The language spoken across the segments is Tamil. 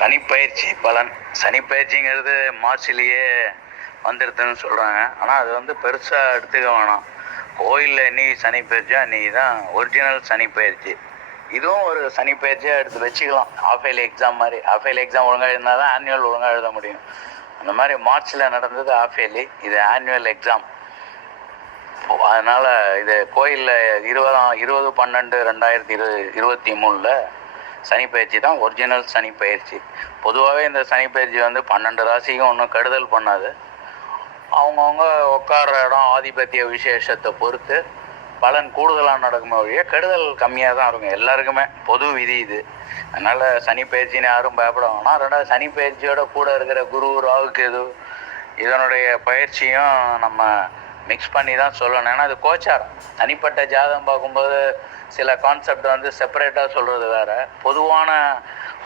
சனிப்பயிற்சி பலன். சனிப்பயிற்சிங்கிறது மார்ச்லேயே வந்துடுதுன்னு சொல்கிறாங்க. ஆனால் அது வந்து பெருசாக எடுத்துக்க வேணாம். கோயிலில் என்னைக்கு சனிப்பயிற்சியோ அன்றைக்கி தான் ஒரிஜினல் சனிப்பயிற்சி. இதுவும் ஒரு சனிப்பயிற்சியாக எடுத்து வச்சுக்கலாம். ஆஃப் இயர்லி எக்ஸாம் மாதிரி. ஆஃப் இயர்லி எக்ஸாம் ஒழுங்காக இருந்தால் தான் ஆனுவல் ஒழுங்காக எழுத முடியும். அந்த மாதிரி மார்ச்சில் நடந்தது ஆஃப் இயர்லி, இது ஆனுவல் எக்ஸாம். அதனால் இது கோயிலில் 20/12/2023 சனிப்பயிற்சி தான் ஒரிஜினல் சனிப்பயிற்சி. பொதுவாகவே இந்த சனிப்பயிற்சி வந்து 12 ராசிக்கும் ஒன்றும் கெடுதல் பண்ணாது. அவங்கவுங்க உட்கார்ற இடம் ஆதிபத்திய விசேஷத்தை பொறுத்து பலன் கூடுதலாக நடக்குமே வழியே கெடுதல் கம்மியாக தான் இருக்கும். எல்லாருக்குமே பொது விதி இது. அதனால் சனிப்பயிற்சின்னு யாரும் பயப்பட வேணாம். ரெண்டாவது சனிப்பயிற்சியோட கூட இருக்கிற குரு, ராகு, கேது இதனுடைய பயிற்சியும் நம்ம மிக்ஸ் பண்ணி தான் சொல்லணும். ஏன்னா அது கோச்சாரம். தனிப்பட்ட ஜாதகம் பார்க்கும்போது சில கான்செப்ட் வந்து செப்பரேட்டாக சொல்கிறது வேறு. பொதுவான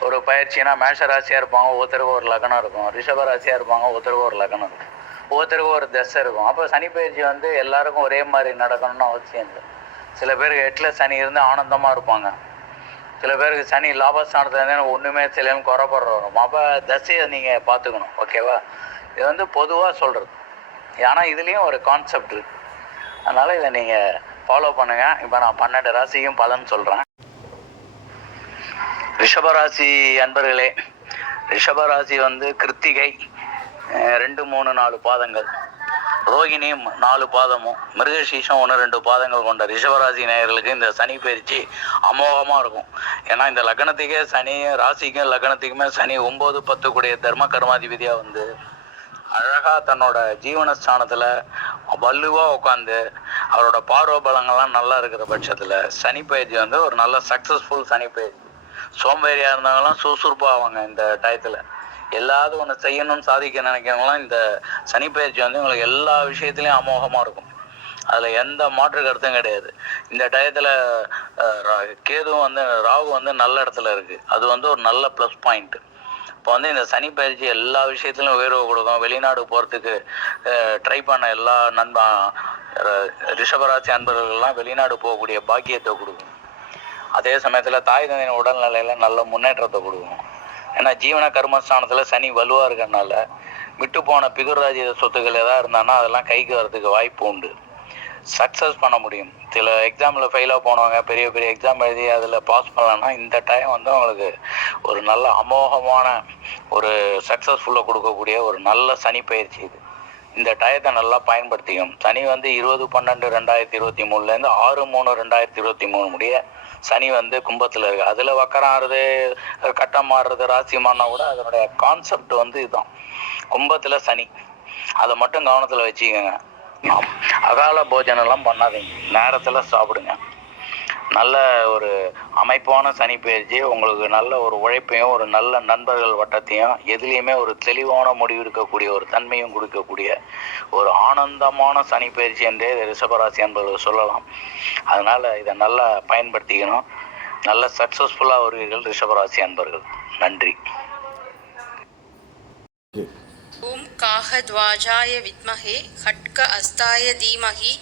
ஒரு பயிற்சினா மேஷ ராசியாக இருப்பாங்க, ஒவ்வொருத்தருக்கும் ஒரு லக்னம் இருக்கும். ரிஷப ராசியாக இருப்பாங்க, ஒவ்வொருத்தருக்கும் ஒரு லக்னம் இருக்கும். ஒவ்வொருத்தருக்கும் ஒரு தசை இருக்கும். அப்போ சனிப்பயிற்சி வந்து எல்லாருக்கும் ஒரே மாதிரி நடக்கணும்னு அவசியம் இல்லை. சில பேருக்கு 8ல் சனி இருந்து ஆனந்தமாக இருப்பாங்க. சில பேருக்கு சனி லாபஸ்தானத்தில் இருந்து ஒன்றுமே சிலன்னு குறைப்படுற வரும். அப்போ தசையை நீங்கள் பார்த்துக்கணும். ஓகேவா? இது வந்து பொதுவாக சொல்கிறது. ஆனால் இதுலேயும் ஒரு கான்செப்ட் இருக்குது. அதனால் இதை நீங்கள் ஃபாலோ பண்ணுங்கள். இப்போ நான் 12 ராசியும் பலன் சொல்கிறேன். ரிஷபராசி அன்பர்களே, ரிஷபராசி வந்து கிருத்திகை 2, 3, 4 பாதங்கள், ரோகிணி 4 பாதமும், மிருகசீஷம் 1, 2 பாதங்கள் கொண்ட ரிஷபராசி நேயர்களுக்கு இந்த சனி பயிற்சி அமோகமாக இருக்கும். ஏன்னா இந்த லக்னத்துக்கே சனி, ராசிக்கும் லக்னத்துக்குமே சனி 9, 10 கூடிய தர்ம கர்மாதிபதியாக வந்து அழகாக தன்னோட ஜீவனஸ்தானத்தில் வலுவாக உட்காந்து அவரோட பார்வை பலங்கள்லாம் நல்லா இருக்கிற பட்சத்தில் சனிப்பயிற்சி வந்து ஒரு நல்ல சக்ஸஸ்ஃபுல் சனிப்பயிற்சி. சோம்பேறியாக இருந்தவங்களாம் சுறுசுறுப்பாக ஆவாங்க. இந்த டயத்தில் எல்லாரும் ஒன்று செய்யணும்னு சாதிக்க நினைக்கிறவங்களாம் இந்த சனிப்பயிற்சி வந்து உங்களுக்கு எல்லா விஷயத்துலையும் அமோகமாக இருக்கும். அதில் எந்த மாற்று கருத்தும் கிடையாது. இந்த டயத்தில் கேதுவும் வந்து ராகு வந்து நல்ல இடத்துல இருக்குது. அது வந்து ஒரு நல்ல ப்ளஸ் பாயிண்ட்டு. இப்போ வந்து இந்த சனி பயிற்சி எல்லா விஷயத்துலையும் உயர்வு கொடுக்கும். வெளிநாடு போகிறதுக்கு ட்ரை பண்ண எல்லா ரிஷபராசி அன்பர்கள்லாம் வெளிநாடு போகக்கூடிய பாக்கியத்தை கொடுக்கும். அதே சமயத்தில் தாய் தந்தையின் உடல்நிலையில் நல்ல முன்னேற்றத்தை கொடுக்கும். ஏன்னா ஜீவன கர்மஸ்தானத்தில் சனி வலுவாக இருக்கிறதுனால விட்டு போன பிதுராஜ்ய சொத்துக்கள் எதாவது இருந்தாங்கன்னா அதெல்லாம் கைக்கு வரதுக்கு வாய்ப்பு உண்டு. சக்ஸஸ் பண்ண முடியும். சில எக்ஸாமில் ஃபெயிலாக போனவங்க பெரிய பெரிய எக்ஸாம் எழுதி அதில் பாஸ் பண்ணலன்னா இந்த டைம் வந்து அவங்களுக்கு ஒரு நல்ல அமோகமான ஒரு சக்ஸஸ்ஃபுல்லாக கொடுக்கக்கூடிய ஒரு நல்ல சனி பயிற்சி இது. இந்த டயத்தை நல்லா பயன்படுத்திக்கும். சனி வந்து 20/12/2023 6/3/2023 முடிய சனி வந்து கும்பத்தில் இருக்குது. அதில் வக்கராகிறது, கட்டம் மாறுறது, ராசி மாறினா கூட அதனுடைய கான்செப்ட் வந்து இதுதான். கும்பத்தில் சனி, அதை மட்டும் கவனத்தில் வச்சுக்கோங்க. அகால போஜனம்லாம் பண்ணாதீங்க, நேரத்தில் சாப்பிடுங்க. நல்ல ஒரு அமைப்பான சனி பயிற்சி உங்களுக்கு நல்ல ஒரு உழைப்பையும் ஒரு நல்ல நண்பர்கள் வட்டத்தையும் எதுலேயுமே ஒரு தெளிவான முடிவு எடுக்கக்கூடிய ஒரு தன்மையும் கொடுக்கக்கூடிய ஒரு ஆனந்தமான சனி பயிற்சி என்றே ரிஷபராசி என்பவர்கள் சொல்லலாம். அதனால் இதை நல்லா பயன்படுத்திக்கணும். நல்ல சக்ஸஸ்ஃபுல்லாக வருவீர்கள் ரிஷபராசி அன்பர்கள். நன்றி. ஓம் காகத்வாஜாய வித்மஹே கட்க அஸ்தாய தீமஹி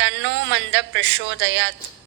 தன்னோ மந்த பிரசோதயாத்.